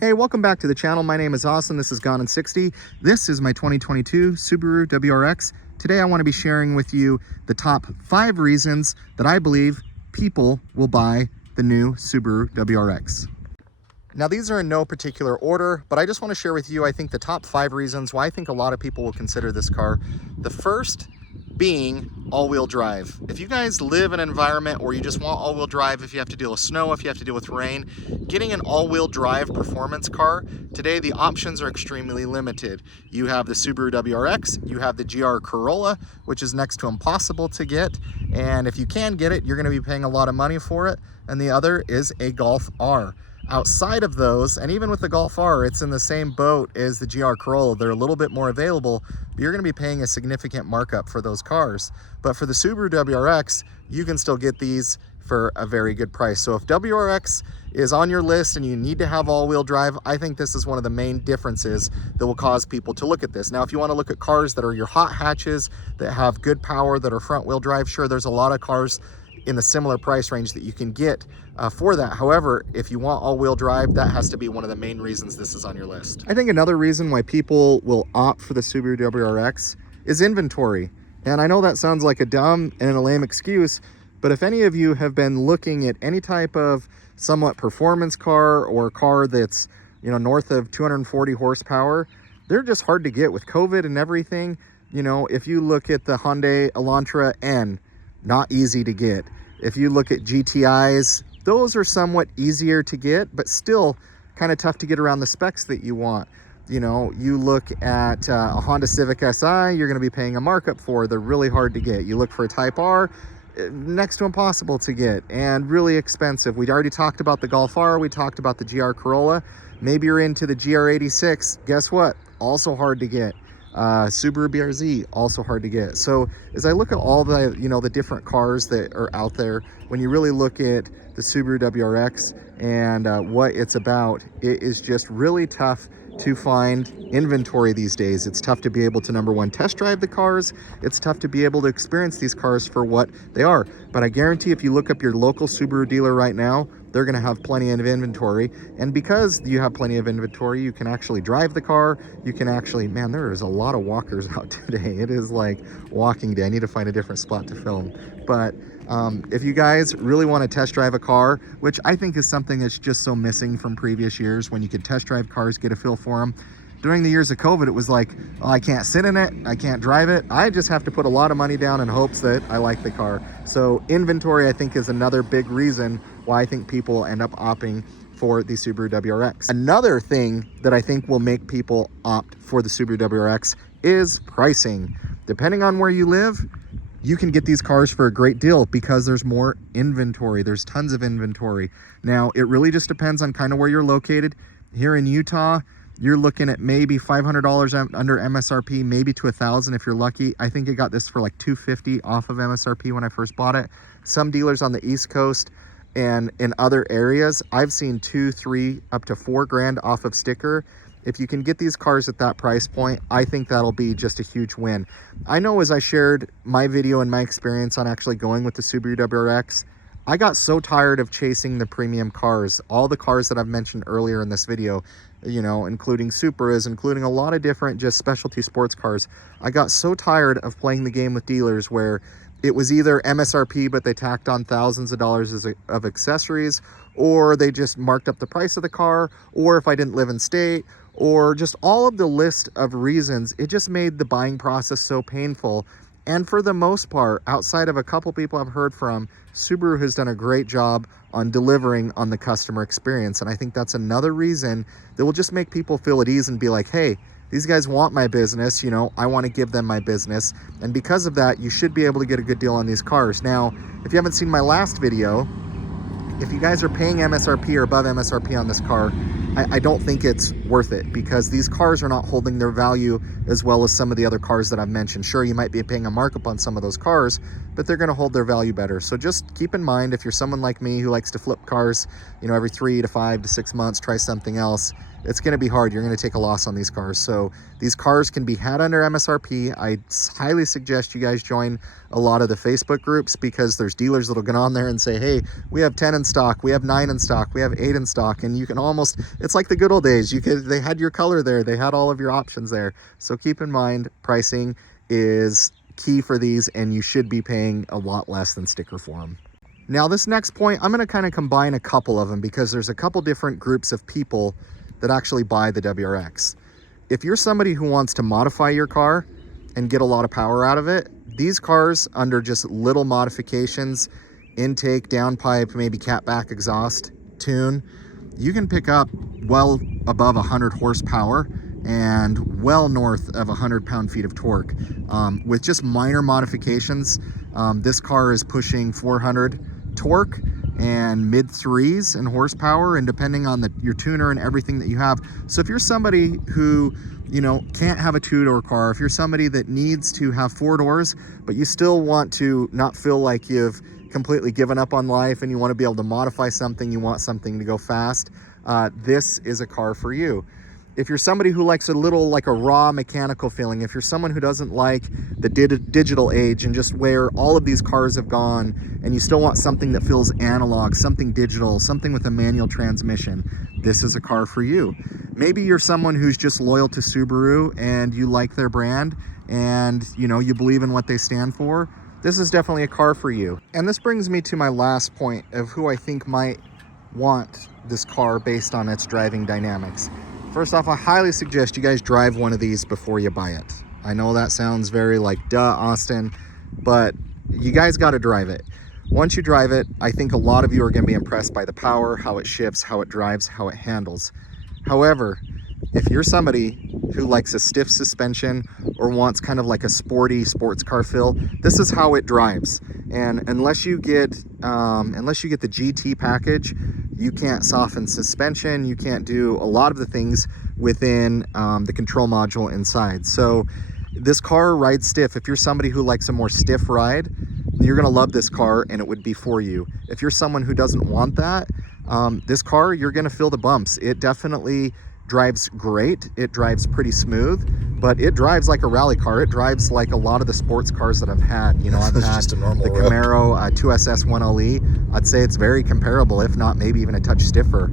Hey, welcome back to the channel. My name is Austin. This is Gone in 60. This is my 2022 Subaru WRX. Today I want to be sharing with you the top 5 reasons that I believe people will buy the new Subaru WRX. Now these are in no particular order, but I just want to share with you, I think, the top 5 reasons why I think a lot of people will consider this car. The first being all-wheel drive. If you guys live in an environment where you just want all-wheel drive, if you have to deal with snow, if you have to deal with rain, getting an all-wheel drive performance car, today the options are extremely limited. You have the Subaru WRX, you have the GR Corolla, which is next to impossible to get, and if you can get it, you're going to be paying a lot of money for it, and the other is a Golf R. Outside of those, and even with the Golf R, it's in the same boat as the GR Corolla. They're a little bit more available, but you're going to be paying a significant markup for those cars. But for the Subaru WRX, you can still get these for a very good price. So if WRX is on your list and you need to have all-wheel drive, I think this is one of the main differences that will cause people to look at this. Now, if you want to look at cars that are your hot hatches, that have good power, that are front-wheel drive, sure, there's a lot of cars in the similar price range that you can get for that. However, if you want all-wheel drive, that has to be one of the main reasons this is on your list. I think another reason why people will opt for the Subaru WRX is inventory. And I know that sounds like a dumb and a lame excuse, but if any of you have been looking at any type of somewhat performance car or a car that's, you know, north of 240 horsepower, they're just hard to get with COVID and everything. You know, if you look at the Hyundai Elantra N, not easy to get. If you look at GTIs, those are somewhat easier to get, but still kind of tough to get around the specs that you want. You know, you look at a Honda Civic Si, you're going to be paying a markup for. They're really hard to get. You look for a Type R, next to impossible to get and really expensive. We already talked about the Golf R. We talked about the GR Corolla. Maybe you're into the GR86. Guess what? Also hard to get. Subaru BRZ, also hard to get. So as I look at all the, you know, the different cars that are out there, when you really look at the Subaru WRX and what it's about, it is just really tough to find inventory these days. It's tough to be able to, number one, test drive the cars. It's tough to be able to experience these cars for what they are. But I guarantee if you look up your local Subaru dealer right now, they're going to have plenty of inventory. And because you have plenty of inventory, you can actually drive the car. You can actually, man, there is a lot of walkers out today. It is like walking day. I need to find a different spot to film. But if you guys really want to test drive a car, which I think is something that's just so missing from previous years, when you could test drive cars, get a feel for them. During the years of COVID, it was like, oh, I can't sit in it, I can't drive it. I just have to put a lot of money down in hopes that I like the car. So inventory, I think, is another big reason why I think people end up opting for the Subaru WRX. Another thing that I think will make people opt for the Subaru WRX is pricing. Depending on where you live, you can get these cars for a great deal because there's more inventory. There's tons of inventory. Now, it really just depends on kind of where you're located. Here in Utah, you're looking at maybe $500 under MSRP, maybe to $1,000 if you're lucky. I think I got this for like $250 off of MSRP when I first bought it. Some dealers on the East Coast and in other areas, I've seen $2, $3, up to $4 grand off of sticker. If you can get these cars at that price point, I think that'll be just a huge win. I know as I shared my video and my experience on actually going with the Subaru WRX, I got so tired of chasing the premium cars, all the cars that I've mentioned earlier in this video, you know, including Supras, including a lot of different just specialty sports cars. I got so tired of playing the game with dealers where it was either MSRP, but they tacked on thousands of dollars of accessories, or they just marked up the price of the car, or if I didn't live in state, or just all of the list of reasons. It just made the buying process so painful. And for the most part, outside of a couple people I've heard from, Subaru has done a great job on delivering on the customer experience. And I think that's another reason that will just make people feel at ease and be like, hey, these guys want my business, you know, I want to give them my business. And because of that, you should be able to get a good deal on these cars. Now, if you haven't seen my last video, if you guys are paying MSRP or above MSRP on this car, I don't think it's worth it, because these cars are not holding their value as well as some of the other cars that I've mentioned. Sure, you might be paying a markup on some of those cars, but they're going to hold their value better. So just keep in mind, if you're someone like me who likes to flip cars, you know, every 3 to 5 to 6 months, try something else, it's going to be hard. You're going to take a loss on these cars. So these cars can be had under MSRP. I highly suggest you guys join a lot of the Facebook groups, because there's dealers that'll get on there and say, hey, we have 10 in stock, we have 9 in stock, we have 8 in stock, and you can almost, it's like the good old days. They had your color there, they had all of your options there. So keep in mind, pricing is key for these, and you should be paying a lot less than sticker for them. Now this next point, I'm going to kind of combine a couple of them, because there's a couple different groups of people that actually buy the WRX. If you're somebody who wants to modify your car and get a lot of power out of it, these cars under just little modifications, intake, downpipe, maybe catback exhaust, tune, you can pick up well above 100 horsepower and well north of 100 pound-feet of torque. With just minor modifications, this car is pushing 400 torque and mid threes in horsepower, and depending on your tuner and everything that you have. So if you're somebody who, you know, can't have a two-door car, if you're somebody that needs to have 4 doors, but you still want to not feel like you've completely given up on life and you want to be able to modify something, you want something to go fast, this is a car for you. If you're somebody who likes a little like a raw mechanical feeling, if you're someone who doesn't like the digital age and just where all of these cars have gone, and you still want something that feels analog, something digital, something with a manual transmission, this is a car for you. Maybe you're someone who's just loyal to Subaru and you like their brand and you know you believe in what they stand for. This is definitely a car for you. And this brings me to my last point of who I think might want this car based on its driving dynamics. First off, I highly suggest you guys drive one of these before you buy it. I know that sounds very like, duh, Austin, but you guys got to drive it. Once you drive it, I think a lot of you are going to be impressed by the power, how it shifts, how it drives, how it handles. However, if you're somebody who likes a stiff suspension or wants kind of like a sporty sports car feel, this is how it drives. And unless you get the GT package, you can't soften suspension, you can't do a lot of the things within the control module inside. So this car rides stiff. If you're somebody who likes a more stiff ride, you're gonna love this car and it would be for you. If you're someone who doesn't want that, this car, you're gonna feel the bumps. It definitely drives great, it drives pretty smooth, but it drives like a rally car. It drives like a lot of the sports cars that I've had. You know, I've had just a normal the Camaro 2SS 1LE. I'd say it's very comparable, if not maybe even a touch stiffer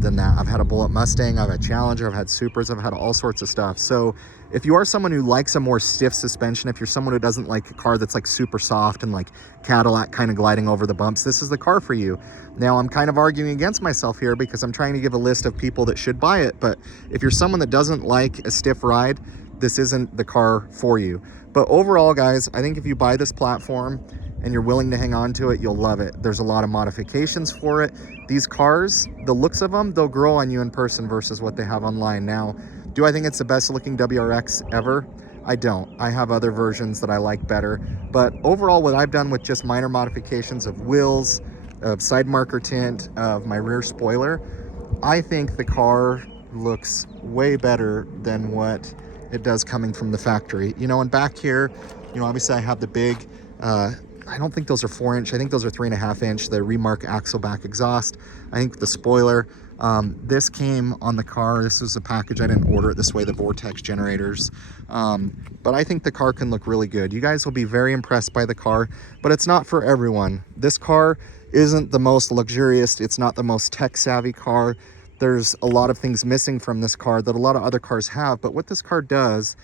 than that. I've had a Bullet Mustang, I've had Challenger, I've had Supers, I've had all sorts of stuff. So if you are someone who likes a more stiff suspension, if you're someone who doesn't like a car that's like super soft and like Cadillac kind of gliding over the bumps, this is the car for you. Now I'm kind of arguing against myself here because I'm trying to give a list of people that should buy it, but if you're someone that doesn't like a stiff ride, this isn't the car for you. But overall, guys, I think if you buy this platform and you're willing to hang on to it, you'll love it. There's a lot of modifications for it. These cars, the looks of them, they'll grow on you in person versus what they have online. Now, do I think it's the best looking WRX ever? I don't. I have other versions that I like better. But overall, what I've done with just minor modifications of wheels, of side marker tint, of my rear spoiler, I think the car looks way better than what it does coming from the factory. You know, and back here, you know, obviously I have the big, I don't think those are 4-inch. I think those are 3.5-inch, the Remark axle back exhaust. I think the spoiler, this came on the car. This was a package. I didn't order it this way, the Vortex generators. But I think the car can look really good. You guys will be very impressed by the car, but it's not for everyone. This car isn't the most luxurious. It's not the most tech savvy car. There's a lot of things missing from this car that a lot of other cars have, but what this car does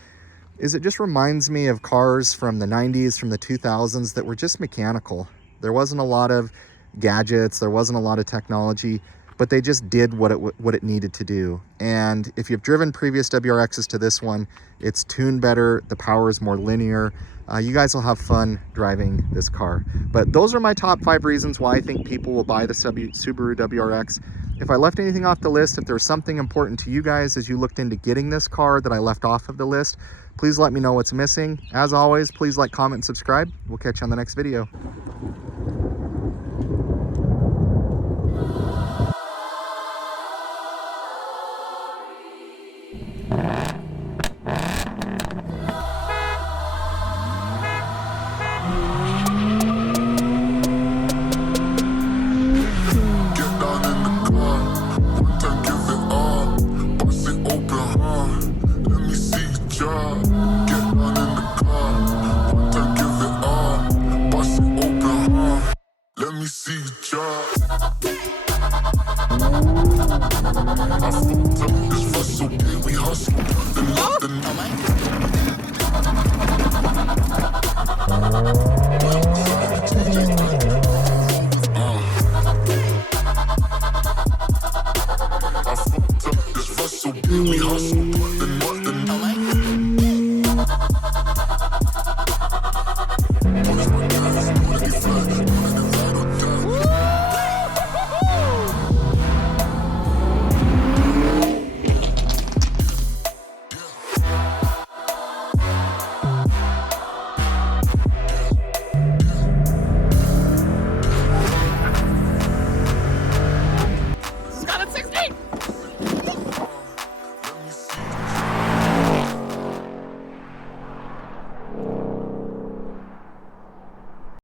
is it just reminds me of cars from the 90s, from the 2000s that were just mechanical. There wasn't a lot of gadgets, there wasn't a lot of technology, but they just did what it needed to do. And if you've driven previous WRXs to this one, it's tuned better, the power is more linear. You guys will have fun driving this car. But those are my top 5 reasons why I think people will buy the Subaru WRX. If I left anything off the list, if there's something important to you guys as you looked into getting this car that I left off of the list, please let me know what's missing. As always, please like, comment, and subscribe. We'll catch you on the next video. Get down in the car, one time give it all. We hustle.